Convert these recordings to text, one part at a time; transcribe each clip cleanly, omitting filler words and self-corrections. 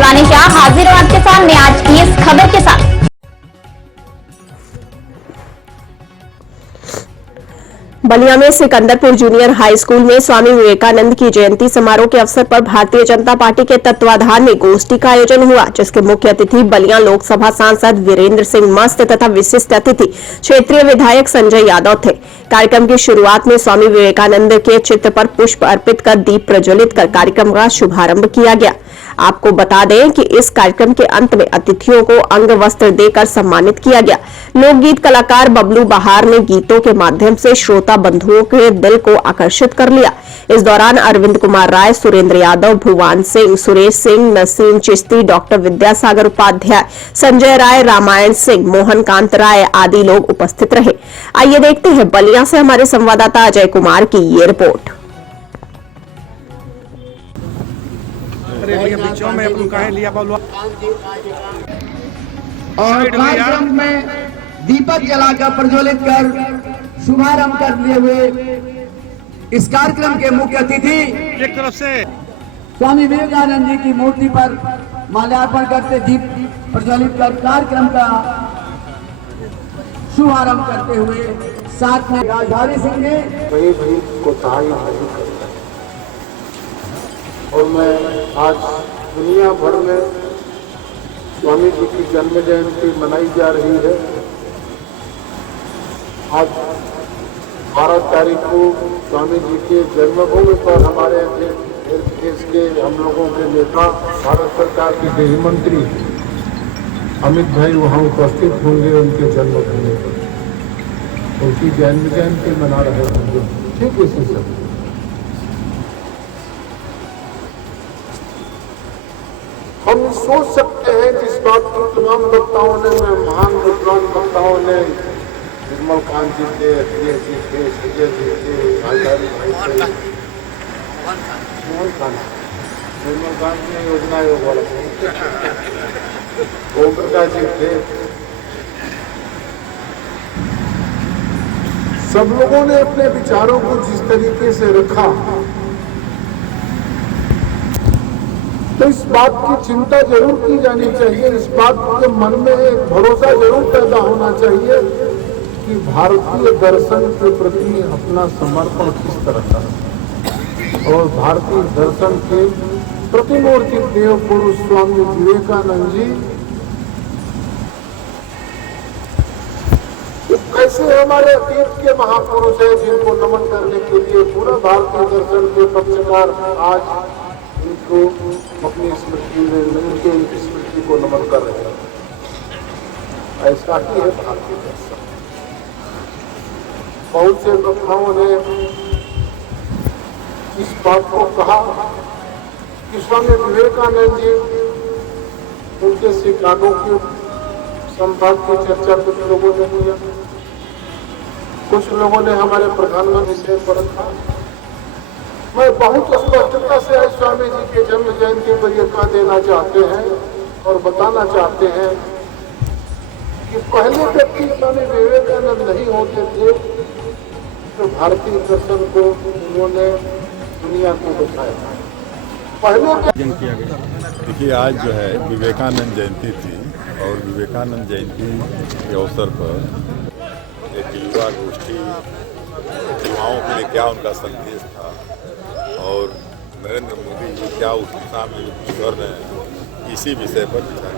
शिवानी शाह हाजिर हूं आपके सामने आज की इस खबर के साथ। बलिया में सिकंदरपुर जूनियर हाई स्कूल में स्वामी विवेकानंद की जयंती समारोह के अवसर पर भारतीय जनता पार्टी के तत्वाधान में गोष्ठी का आयोजन हुआ, जिसके मुख्य अतिथि बलिया लोकसभा सांसद वीरेंद्र सिंह मस्त तथा विशिष्ट अतिथि क्षेत्रीय विधायक संजय यादव थे। कार्यक्रम की शुरुआत में स्वामी विवेकानंद के चित्र पर पुष्प अर्पित कर दीप प्रज्वलित कर कार्यक्रम का शुभारंभ किया गया। आपको बता दें कि इस कार्यक्रम के अंत में अतिथियों को अंग वस्त्र देकर सम्मानित किया गया। लोकगीत कलाकार बबलू बहार ने गीतों के माध्यम से श्रोता बंधुओं के दिल को आकर्षित कर लिया। इस दौरान अरविंद कुमार राय, सुरेंद्र यादव, भुवन सिंह, सुरेश सिंह, नसीम चिश्ती, डॉक्टर विद्यासागर उपाध्याय, संजय राय, रामायण सिंह, मोहन कांत राय आदि लोग उपस्थित रहे। आइए देखते हैं बलिया से हमारे संवाददाता अजय कुमार की ये रिपोर्ट। और कार्यक्रम में दीपक जलाकर प्रज्वलित कर शुभारंभ कर लिए हुए इस कार्यक्रम के मुख्य अतिथि एक तरफ से स्वामी विवेकानंद जी की मूर्ति पर माल्यार्पण करते दीप प्रज्वलित कर कार्यक्रम का शुभारंभ करते हुए साथ में राजधानी सिंह ने और मैं आज दुनिया भर में स्वामी जी की जन्म जयंती मनाई जा रही है। आज 12 तारीख को स्वामी जी के जन्मभूमि पर हमारे देश के हम लोगों के नेता भारत सरकार के गृह मंत्री अमित भाई वहाँ उपस्थित होंगे उनके जन्मभूमि पर, उनकी जन्म जयंती मना रहे होंगे। ठीक इसी से हम सोच सकते हैं जिस बात को तमाम वक्ताओं ने, महान विद्वान वक्ताओं ने, निर्मल कांत जी थे, अखिलेश जी थे, संजय जी थे, निर्मल कांत जी योजना आयोग वाले ओम प्रकाश जी थे, सब लोगों ने अपने विचारों को जिस तरीके से रखा, तो इस बात की चिंता जरूर की जानी चाहिए, इस बात के मन में एक भरोसा जरूर पैदा होना चाहिए कि भारतीय दर्शन के प्रति अपना समर्पण किस तरह का है। और भारतीय दर्शन के प्रतिमूर्ति देव पुरुष स्वामी विवेकानंद जी कैसे हमारे अतीत के महापुरुष हैं जिनको नमन करने के लिए पूरा भारतीय दर्शन के पक्षकार आज इनको अपनी स्मृति में उनके स्मृति को नमन कर रहे हैं। ऐसा ही है भारतीय दर्शन। बहुत से वक्ताओं ने इस बात को कहा कि स्वामी विवेकानंद जी उनके सिद्धांतों के संवाद की चर्चा कुछ लोगों ने किया, कुछ लोगों ने हमारे प्रधानमंत्री से पर रखा। मैं बहुत स्पष्टता से आज स्वामी जी के जन्म जयंती पर यह कह देना चाहते हैं और बताना चाहते हैं कि पहले व्यक्ति स्वामी विवेकानंद नहीं होते थे तो भारतीय दर्शन को उन्होंने दुनिया को दिखाया। पहले देखिए, आज जो है विवेकानंद जयंती थी और विवेकानंद जयंती के अवसर पर एक युवा गोष्ठी, युवाओं के लिए क्या उनका संदेश था और नरेंद्र मोदी जी क्या उस दिशा में कर रहे हैं, इसी विषय पर विचार।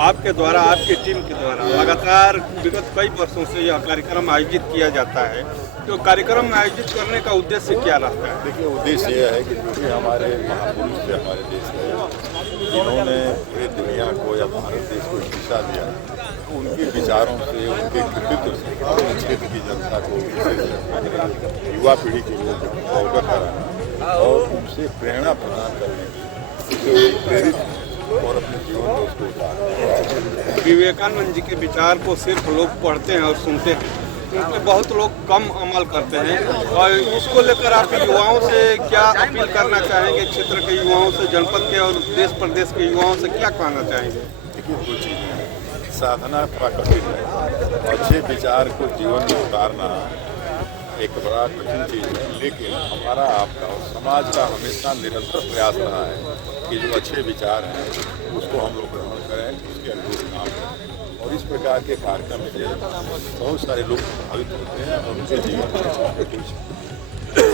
आपके द्वारा, आपकी टीम के द्वारा लगातार विगत कई वर्षों से यह कार्यक्रम आयोजित किया जाता है, तो कार्यक्रम आयोजित करने का उद्देश्य क्या रहता है? देखिए, उद्देश्य यह है कि जो भी हमारे महापुरुष थे हमारे देश के, जिन्होंने पूरे दुनिया को या भारत देश को दिशा दिया, तो उनके विचारों से, उनके कृतित्व से इस क्षेत्र की जनता को, युवा पीढ़ी के लोग अवगत कराना और उनसे प्रेरणा प्रदान करने की, प्रेरित और अपने जीवन में उसको उतारना। विवेकानंद जी के विचार को सिर्फ लोग पढ़ते हैं और सुनते हैं, उनके बहुत लोग कम अमल करते हैं, और इसको लेकर आप युवाओं से क्या अपील करना चाहेंगे? क्षेत्र के युवाओं से, जनपद के और देश प्रदेश के युवाओं से क्या कहना चाहेंगे? देखिए, दो चीज़ें, साधना प्राकृतिक है, अच्छे विचार को जीवन में उतारना एक बड़ा कठिन चीज़ है, लेकिन हमारा आपका और समाज का हमेशा निरंतर प्रयास रहा है के जो अच्छे विचार हैं उसको हम लोग ग्रहण करें, उसके अनुरूप काम करें। और इस प्रकार के कार्यक्रम से बहुत सारे लोग प्रभावित होते हैं और उनके जीवन में कुछ है,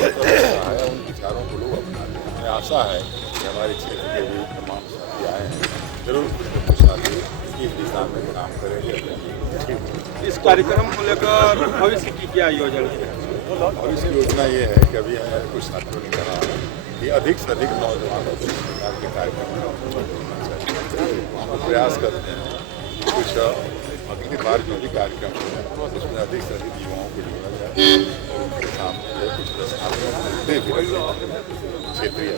उन विचारों को लोग अपनाते हैं। हमें आशा है कि हमारे क्षेत्र के भी तमाम साथी आए हैं, जरूर कुछ न कुछ साथी इस दिशा में काम करेंगे। इस कार्यक्रम को लेकर भविष्य की क्या योजना है? भविष्य की योजना ये है कि अभी हमारे कुछ साथियों ने कहा कि अधिक से अधिक नौजवानों को इस प्रकार के कार्यक्रम में जोड़ना चाहिए। हम प्रयास करते हैं कुछ अगली बार जो भी कार्यक्रम है उसमें अधिक से अधिक युवाओं को जोड़ा जाए और उनके सामने कुछ क्षेत्रीय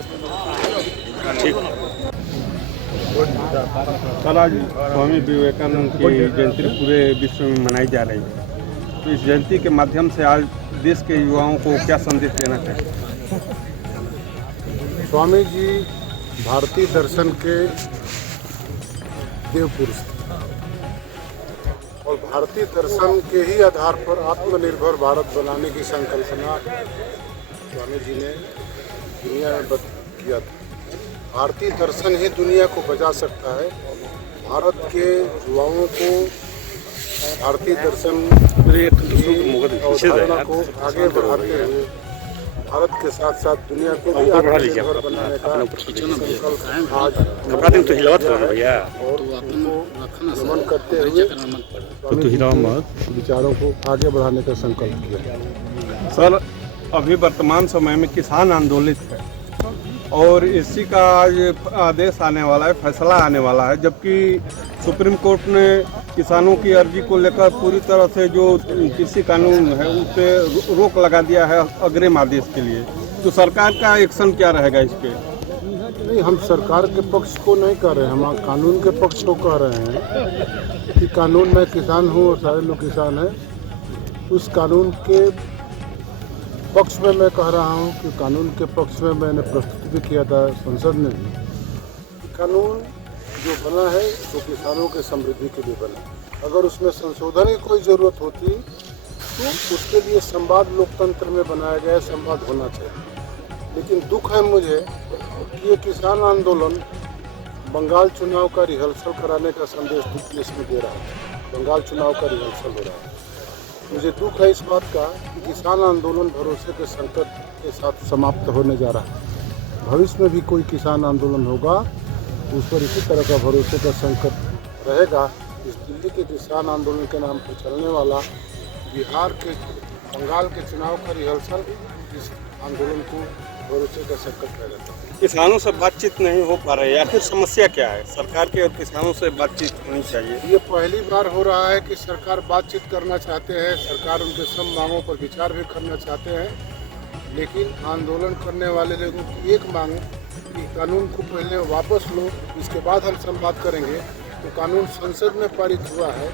कल आज स्वामी विवेकानंद की जयंती पूरे विश्व में मनाई जा रही है, तो इस जयंती के माध्यम से आज देश के युवाओं को क्या संदेश देना चाहिए? स्वामी जी भारतीय दर्शन के देव पुरुष और भारतीय दर्शन के ही आधार पर आत्मनिर्भर भारत बनाने की संकल्पना स्वामी जी ने दुनिया में किया था। भारतीय दर्शन ही दुनिया को बचा सकता है। भारत के युवाओं को भारतीय दर्शन की अवधारणा को आगे बढ़ाते हुए भारत के साथ साथ दुनिया को भी आत्मनिर्भर बनाने का संकल्प आज और उनको नमन करते हुए विचारों को आगे बढ़ाने का संकल्प किया। सर, अभी वर्तमान समय में किसान आंदोलित है और इसी का आज आदेश आने वाला है, फैसला आने वाला है, जबकि सुप्रीम कोर्ट ने किसानों की अर्जी को लेकर पूरी तरह से जो कृषि कानून है उस पर रोक लगा दिया है अग्रिम आदेश के लिए। तो सरकार का एक्शन क्या रहेगा इस पे? नहीं, हम सरकार के पक्ष को नहीं कह रहे हैं, हम कानून के पक्ष को कह रहे हैं कि कानून में किसान हूँ और सारे लोग किसान हैं। उस कानून के पक्ष में मैं कह रहा हूँ कि कानून के पक्ष में मैंने प्रस्तुत भी किया था संसद में भी। कानून जो बना है वो किसानों के समृद्धि के लिए बना। अगर उसमें संशोधन की कोई ज़रूरत होती तो उसके लिए संवाद लोकतंत्र में बनाया गया संवाद होना चाहिए। लेकिन दुख है मुझे कि ये किसान आंदोलन बंगाल चुनाव का रिहर्सल कराने का संदेश देश में दे रहा है। बंगाल चुनाव का रिहर्सल हो रहा है। मुझे दुख है इस बात का कि किसान आंदोलन भरोसे के संकट के साथ समाप्त होने जा रहा है। भविष्य में भी कोई किसान आंदोलन होगा उस पर इसी तरह का भरोसे का संकट रहेगा। इस दिल्ली के किसान आंदोलन के नाम पर चलने वाला बिहार के बंगाल के चुनाव का रिहर्सल इस आंदोलन को भरोसे का संकट रहेगा। किसानों से बातचीत नहीं हो पा रही है, आखिर समस्या क्या है? सरकार के और किसानों से बातचीत होनी चाहिए। ये पहली बार हो रहा है कि सरकार बातचीत करना चाहते हैं, सरकार उनके सब मांगों पर विचार भी करना चाहते हैं, लेकिन आंदोलन करने वाले लोगों की एक मांग कि कानून को पहले वापस लो, इसके बाद हम संवाद करेंगे। तो कानून संसद में पारित हुआ है,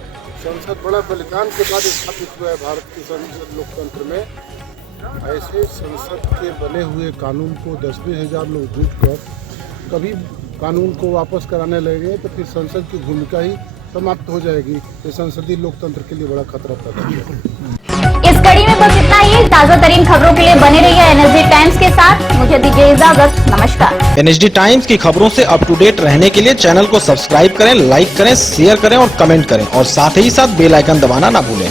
संसद बड़ा बलिदान के बाद स्थापित हुआ है भारत की संसद लोकतंत्र में। ऐसे संसद के बने हुए कानून को 10-20 हज़ार लोग जुटकर कभी कानून को वापस कराने लगे तो फिर संसद की भूमिका ही समाप्त हो जाएगी। ये संसदीय लोकतंत्र के लिए बड़ा खतरा पैदा है। इस कड़ी में बस इतना ही। ताजा तरीन खबरों के लिए बने रहिए एनएसडी टाइम्स के साथ। मुझे दीजिए इजाजत, नमस्कार। एनएसडी टाइम्स की खबरों से अप टू डेट रहने के लिए चैनल को सब्सक्राइब करें, लाइक करें, शेयर करें और कमेंट करें और साथ ही साथ बेल आइकन दबाना ना भूलें।